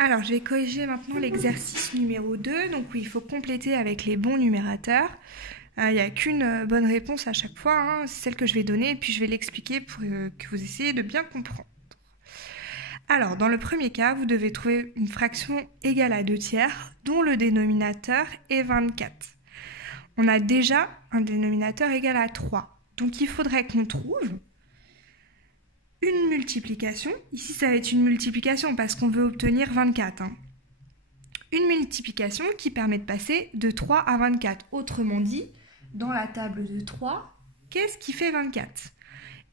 Alors, je vais corriger maintenant l'exercice numéro 2, donc où il faut compléter avec les bons numérateurs. Il n'y a qu'une bonne réponse à chaque fois, hein, c'est celle que je vais donner, et puis je vais l'expliquer pour que vous essayiez de bien comprendre. Alors, dans le premier cas, vous devez trouver une fraction égale à 2 tiers, dont le dénominateur est 24. On a déjà un dénominateur égal à 3, donc il faudrait qu'on trouve une multiplication. Ici, ça va être une multiplication parce qu'on veut obtenir 24. Une multiplication qui permet de passer de 3 à 24. Autrement dit, dans la table de 3, qu'est-ce qui fait 24 ?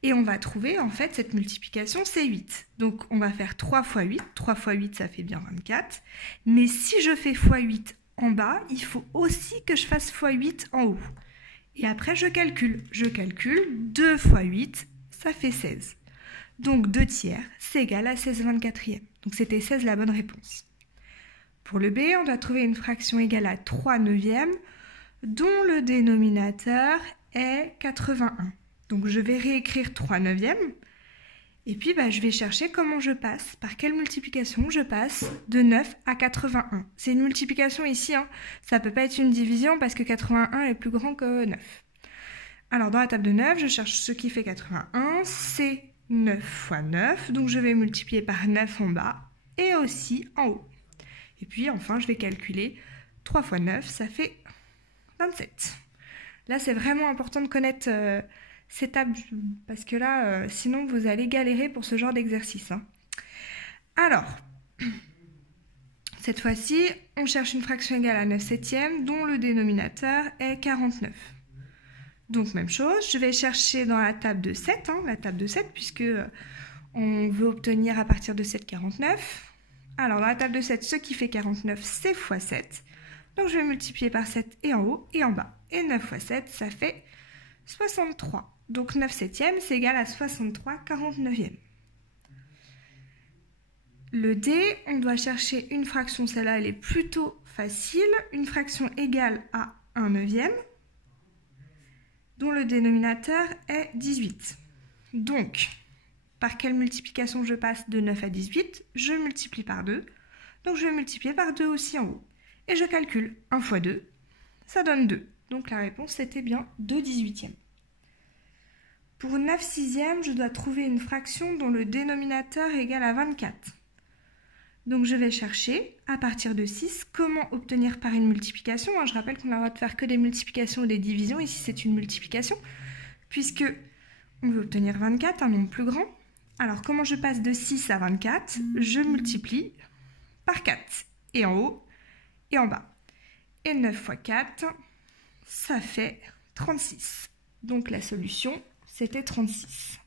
Et on va trouver, en fait, cette multiplication, c'est 8. Donc, on va faire 3 fois 8. 3 fois 8, ça fait bien 24. Mais si je fais fois 8 en bas, il faut aussi que je fasse fois 8 en haut. Et après, je calcule. 2 fois 8, ça fait 16. Donc 2 tiers, c'est égal à 16/24. Donc c'était 16 la bonne réponse. Pour le B, on doit trouver une fraction égale à 3 neuvièmes, dont le dénominateur est 81. Donc je vais réécrire 3 neuvièmes, et puis je vais chercher comment je passe, par quelle multiplication je passe de 9 à 81. C'est une multiplication ici, ça ne peut pas être une division parce que 81 est plus grand que 9. Alors dans la table de 9, je cherche ce qui fait 81, c'est 9 fois 9, donc je vais multiplier par 9 en bas et aussi en haut. Et puis enfin, je vais calculer 3 fois 9, ça fait 27. Là, c'est vraiment important de connaître ces tables, parce que là, sinon, vous allez galérer pour ce genre d'exercice. Alors, cette fois-ci, on cherche une fraction égale à 9 septièmes, dont le dénominateur est 49. Donc, même chose, je vais chercher dans la table de 7, puisque on veut obtenir à partir de 7, 49. Alors, dans la table de 7, ce qui fait 49, c'est fois 7. Donc, je vais multiplier par 7 et en haut et en bas. Et 9 fois 7, ça fait 63. Donc, 9 septièmes, c'est égal à 63 49e. Le D, on doit chercher une fraction, celle-là, elle est plutôt facile. Une fraction égale à 1 neuvième, dont le dénominateur est 18. Donc, par quelle multiplication je passe de 9 à 18 ? Je multiplie par 2. Donc, je vais multiplier par 2 aussi en haut. Et je calcule 1 fois 2, ça donne 2. Donc, la réponse, c'était bien 2 18e. Pour 9 sixièmes, je dois trouver une fraction dont le dénominateur est égal à 24. Donc, je vais chercher, à partir de 6, comment obtenir par une multiplication. Je rappelle qu'on a le droit de faire que des multiplications ou des divisions. Ici, c'est une multiplication, puisque on veut obtenir 24, un nombre plus grand. Alors, comment je passe de 6 à 24 ? Je multiplie par 4, et en haut et en bas. Et 9 fois 4, ça fait 36. Donc, la solution, c'était 36.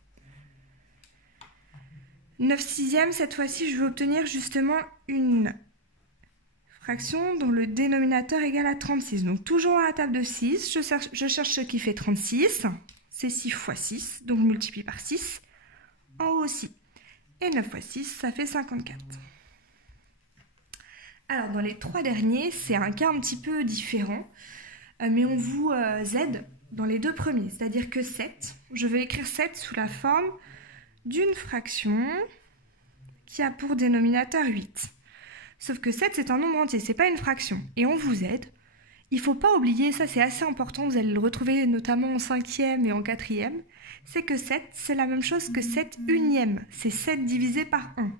9 sixièmes, cette fois-ci, je vais obtenir justement une fraction dont le dénominateur est égal à 36. Donc, toujours à la table de 6, je cherche ce qui fait 36. C'est 6 fois 6, donc je multiplie par 6. En haut aussi. Et 9 fois 6, ça fait 54. Alors, dans les 3 derniers, c'est un cas un petit peu différent, mais on vous aide dans les 2 premiers. C'est-à-dire que 7, je vais écrire 7 sous la forme d'une fraction qui a pour dénominateur 8. Sauf que 7, c'est un nombre entier, c'est pas une fraction. Et on vous aide. Il ne faut pas oublier, ça c'est assez important, vous allez le retrouver notamment en 5e et en 4e, c'est que 7, c'est la même chose que 7 unième. C'est 7 divisé par 1.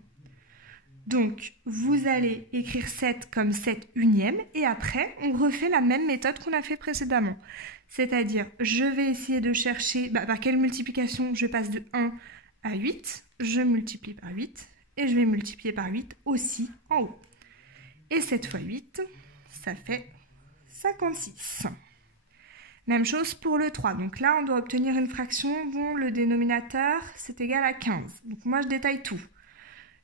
Donc, vous allez écrire 7 comme 7 unième, et après, on refait la même méthode qu'on a fait précédemment. C'est-à-dire, je vais essayer de chercher par quelle multiplication je passe de 1 à 8. Je multiplie par 8, et je vais multiplier par 8 aussi en haut. Et 7 fois 8, ça fait 56. Même chose pour le 3. Donc là, on doit obtenir une fraction dont le dénominateur, c'est égal à 15. Donc moi, je détaille tout.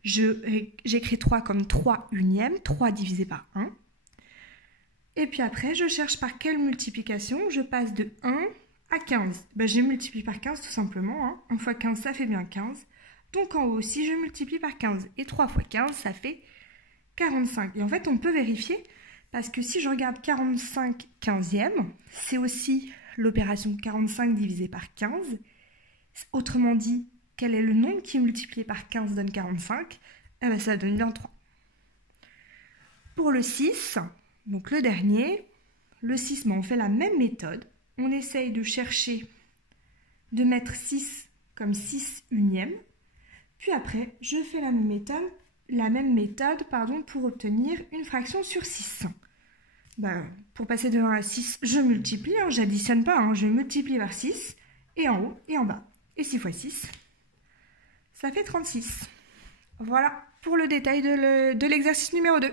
J'écris 3 comme 3 unième, 3 divisé par 1. Et puis après, je cherche par quelle multiplication je passe de 1 à 15. Je multiplie par 15 tout simplement. 1 fois 15, ça fait bien 15. Donc en haut aussi, je multiplie par 15. Et 3 fois 15, ça fait 45. Et en fait, on peut vérifier, parce que si je regarde 45 quinzième, c'est aussi l'opération 45 divisé par 15. Autrement dit, quel est le nombre qui multiplié par 15 donne 45 ? Ça donne bien 3. Pour le 6, donc le dernier, le 6, on fait la même méthode. On essaye de chercher, de mettre 6 comme 6 unièmes. Puis après, je fais la même méthode pour obtenir une fraction sur 6. Pour passer de 1 à 6, je multiplie, j'additionne pas, je multiplie par 6, et en haut et en bas. Et 6 fois 6, ça fait 36. Voilà pour le détail de l'exercice numéro 2.